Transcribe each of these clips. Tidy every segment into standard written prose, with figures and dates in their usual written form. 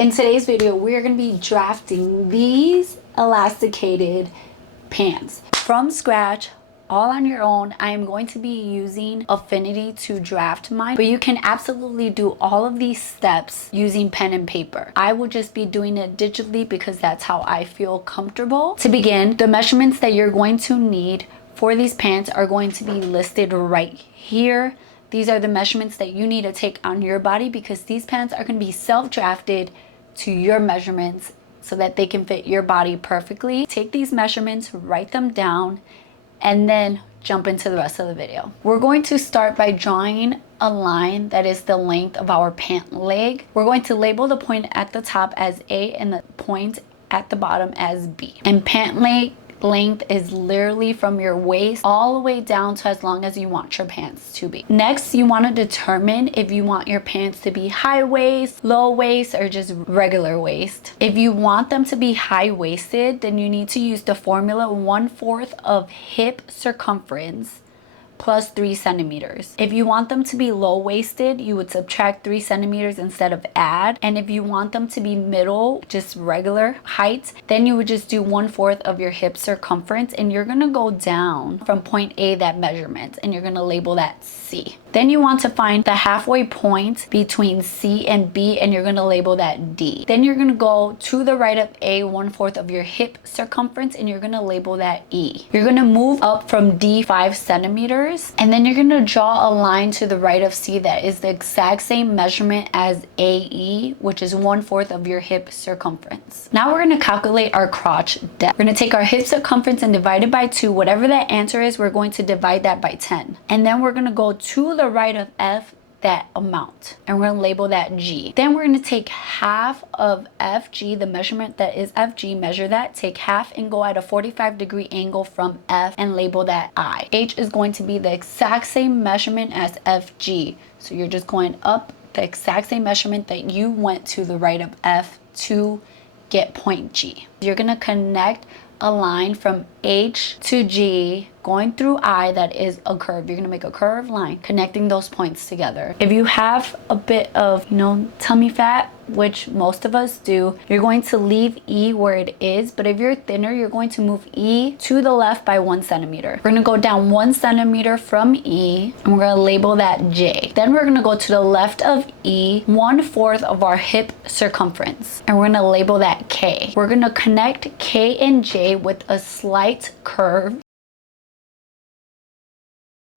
In today's video, we're going to be drafting these elasticated pants from scratch, all on your own. I am going to be using Affinity to draft mine, but you can absolutely do all of these steps using pen and paper. I will just be doing it digitally because that's how I feel comfortable. To begin, the measurements that you're going to need for these pants are going to be listed right here. These are the measurements that you need to take on your body because these pants are going to be self-drafted to your measurements so that they can fit your body perfectly. Take these measurements, write them down, and then jump into the rest of the video. We're going to start by drawing a line that is the length of our pant leg. We're going to label the point at the top as A and the point at the bottom as B. And pant leg length is literally from your waist all the way down to as long as you want your pants to be. Next, you want to determine if you want your pants to be high waist, low waist, or just regular waist. If you want them to be high waisted, then you need to use the formula 1/4 of hip circumference plus 3 centimeters. If you want them to be low waisted, you would subtract 3 centimeters instead of add. And if you want them to be middle, just regular height, then you would just do 1/4 of your hip circumference, and you're gonna go down from point A, that measurement, and you're gonna label that C. Then you want to find the halfway point between C and B, and you're gonna label that D. Then you're gonna go to the right of A, 1/4 of your hip circumference, and you're gonna label that E. You're gonna move up from D 5 centimeters, and then you're gonna draw a line to the right of C that is the exact same measurement as AE, which is 1/4 of your hip circumference. Now we're gonna calculate our crotch depth. We're gonna take our hip circumference and divide it by 2. Whatever that answer is, we're going to divide that by 10. And then we're gonna go to the right of F, that amount, and we're gonna label that G. Then we're gonna take half of FG, the measurement that is FG, measure that, take half and go at a 45-degree angle from F and label that I. H is going to be the exact same measurement as FG, so you're just going up the exact same measurement that you went to the right of F to get point G. You're gonna connect a line from H to G going through I that is a curve. You're gonna make a curved line connecting those points together. If you have a bit of, tummy fat, which most of us do, you're going to leave E where it is, but if you're thinner, you're going to move E to the left by 1 centimeter. We're gonna go down 1 centimeter from E, and we're gonna label that J. Then we're gonna go to the left of E, 1/4 of our hip circumference, and we're gonna label that K. We're gonna connect K and J with a slight curve.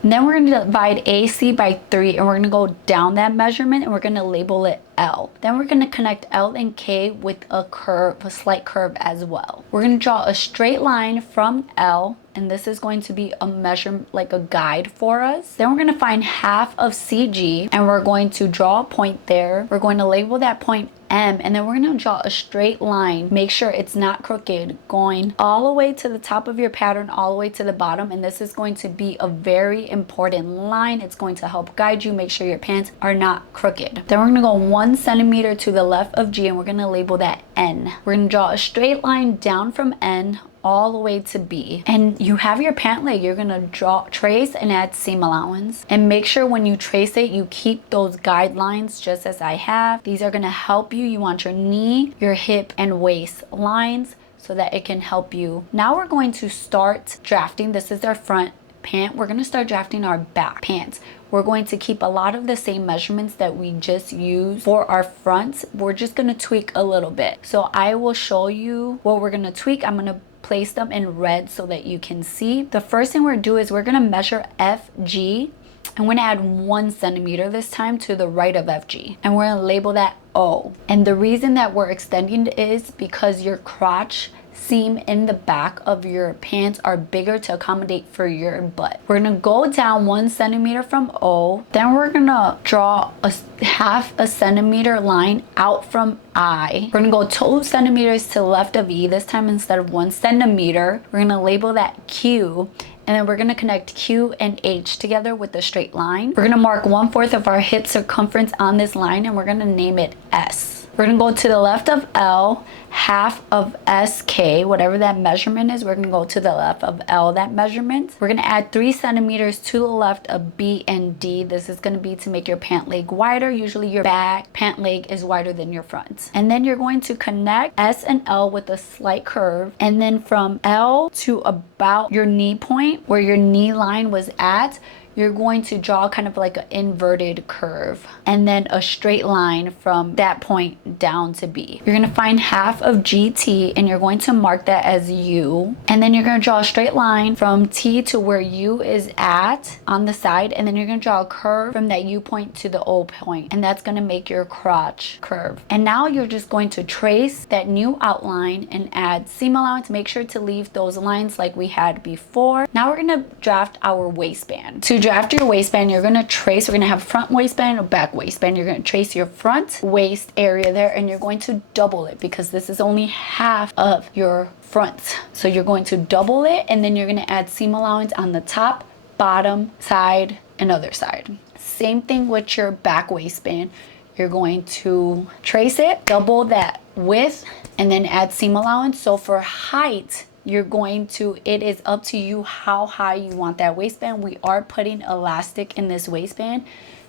And then we're going to divide AC by 3, and we're going to go down that measurement, and we're going to label it L. Then we're going to connect L and K with a curve, a slight curve as well. We're going to draw a straight line from L, and this is going to be a measure, like a guide for us. Then we're going to find half of CG, and we're going to draw a point there. We're going to label that point M, and then we're going to draw a straight line. Make sure it's not crooked, going all the way to the top of your pattern, all the way to the bottom, and this is going to be a very important line. It's going to help guide you, make sure your pants are not crooked. Then we're going to go 1 centimeter to the left of G, and we're going to label that N. We're going to draw a straight line down from N all the way to B, and you have your pant leg. You're gonna trace and add seam allowance, and make sure when you trace it, you keep those guidelines just as I have. These are gonna help you. You want your knee, your hip, and waist lines so that it can help you. Now we're going to start drafting. This is our front pant. We're gonna start drafting our back pants. We're going to keep a lot of the same measurements that we just used for our fronts. We're just gonna tweak a little bit. So I will show you what we're gonna tweak. I'm gonna place them in red so that you can see. The first thing we're gonna do is we're gonna measure FG. I'm gonna add 1 centimeter this time to the right of FG, and we're gonna label that O. And the reason that we're extending it is because your crotch seam in the back of your pants are bigger to accommodate for your butt. We're gonna go down 1 centimeter from O, then we're gonna draw a half a centimeter line out from I. We're gonna go 2 centimeters to the left of E, this time instead of 1 centimeter. We're gonna label that Q, and then we're gonna connect Q and H together with a straight line. We're gonna mark 1/4 of our hip circumference on this line, and we're gonna name it S. We're gonna go to the left of L, half of SK, whatever that measurement is. We're gonna go to the left of L, that measurement. We're gonna add 3 centimeters to the left of B and D. This is gonna be to make your pant leg wider. Usually your back pant leg is wider than your front. And then you're going to connect S and L with a slight curve. And then from L to about your knee point, where your knee line was at, you're going to draw kind of like an inverted curve and then a straight line from that point down to B. You're going to find half of GT and you're going to mark that as U. And then you're going to draw a straight line from T to where U is at on the side. And then you're going to draw a curve from that U point to the O point. And that's going to make your crotch curve. And now you're just going to trace that new outline and add seam allowance. Make sure to leave those lines like we had before. Now we're going to draft our waistband. To draft your waistband, you're going to trace, we're going to have front waistband or back waistband. You're going to trace your front waist area there and you're going to double it because this is only half of your front. So you're going to double it and then you're going to add seam allowance on the top, bottom, side, and other side. Same thing with your back waistband. You're going to trace it, double that width, and then add seam allowance. So for height, you're going to, it is up to you how high you want that waistband. We are putting elastic in this waistband,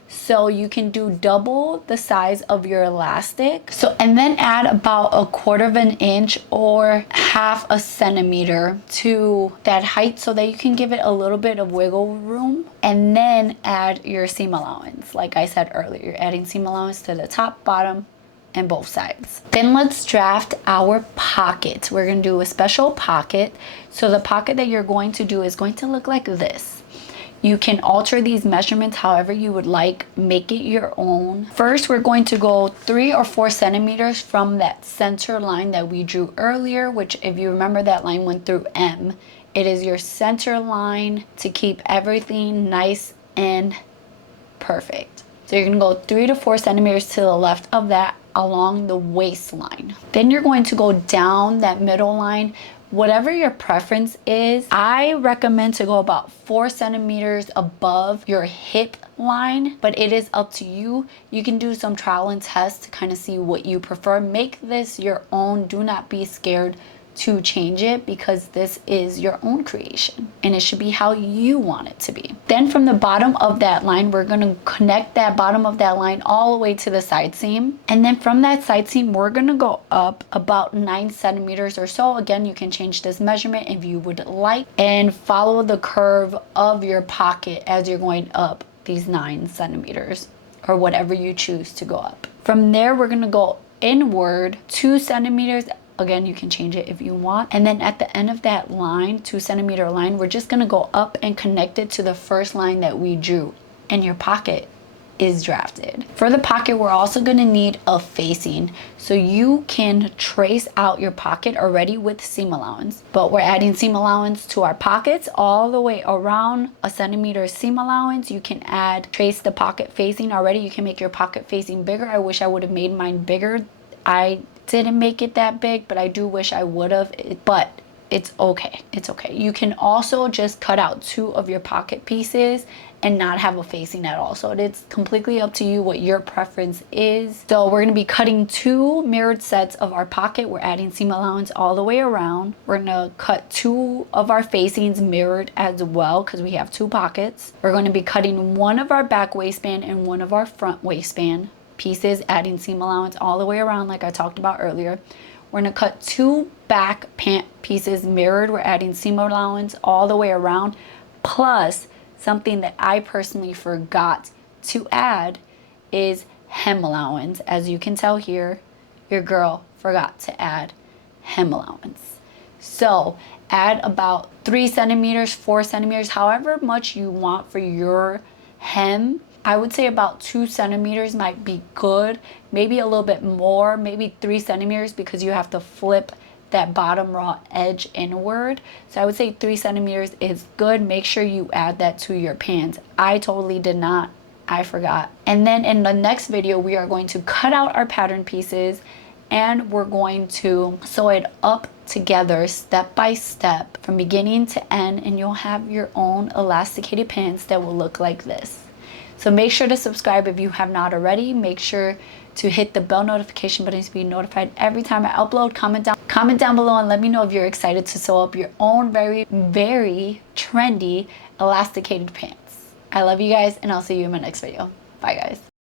so you can do double the size of your elastic. So, and then add about 1/4 inch or half a centimeter to that height so that you can give it a little bit of wiggle room. And then add your seam allowance. Like I said earlier, you're adding seam allowance to the top, bottom, and both sides. Then let's draft our pocket. We're going to do a special pocket. So the pocket that you're going to do is going to look like this. You can alter these measurements however you would like, make it your own. First, we're going to go 3 or 4 centimeters from that center line that we drew earlier, which if you remember, that line went through M. It is your center line to keep everything nice and perfect. So you're going to go 3 to 4 centimeters to the left of that along the waistline. Then you're going to go down that middle line. Whatever your preference is, I recommend to go about 4 centimeters above your hip line, but it is up to you. You can do some trial and test to kind of see what you prefer. Make this your own. Do not be scared to change it because this is your own creation and it should be how you want it to be. Then from the bottom of that line, we're going to connect that bottom of that line all the way to the side seam. And then from that side seam, we're going to go up about 9 centimeters or so. Again, you can change this measurement if you would like and follow the curve of your pocket as you're going up these 9 centimeters or whatever you choose to go up. From there, we're going to go inward 2 centimeters. Again, you can change it if you want. And then at the end of that line, 2 centimeter line, we're just gonna go up and connect it to the first line that we drew. And your pocket is drafted. For the pocket, we're also gonna need a facing. So you can trace out your pocket already with seam allowance. But we're adding seam allowance to our pockets all the way around 1 centimeter seam allowance. You can trace the pocket facing already. You can make your pocket facing bigger. I wish I would have made mine bigger. I didn't make it that big, but I do wish I would have, but it's okay. It's okay. You can also just cut out 2 of your pocket pieces and not have a facing at all. So it's completely up to you what your preference is. So we're going to be cutting 2 mirrored sets of our pocket. We're adding seam allowance all the way around. We're going to cut 2 of our facings mirrored as well because we have 2 pockets. We're going to be cutting 1 of our back waistband and 1 of our front waistband pieces, adding seam allowance all the way around like I talked about earlier. We're going to cut 2 back pant pieces mirrored. We're adding seam allowance all the way around, plus something that I personally forgot to add is hem allowance. As you can tell here, your girl forgot to add hem allowance. So add about 3 centimeters, 4 centimeters, however much you want for your hem. I would say about 2 centimeters might be good, maybe a little bit more, maybe 3 centimeters because you have to flip that bottom raw edge inward. So I would say 3 centimeters is good. Make sure you add that to your pants. I totally did not. I forgot. And then in the next video, we are going to cut out our pattern pieces and we're going to sew it up together step by step from beginning to end, and you'll have your own elasticated pants that will look like this. So make sure to subscribe if you have not already. Make sure to hit the bell notification button to be notified every time I upload. Comment down below and let me know if you're excited to sew up your own very, very trendy elasticated pants. I love you guys, and I'll see you in my next video. Bye guys.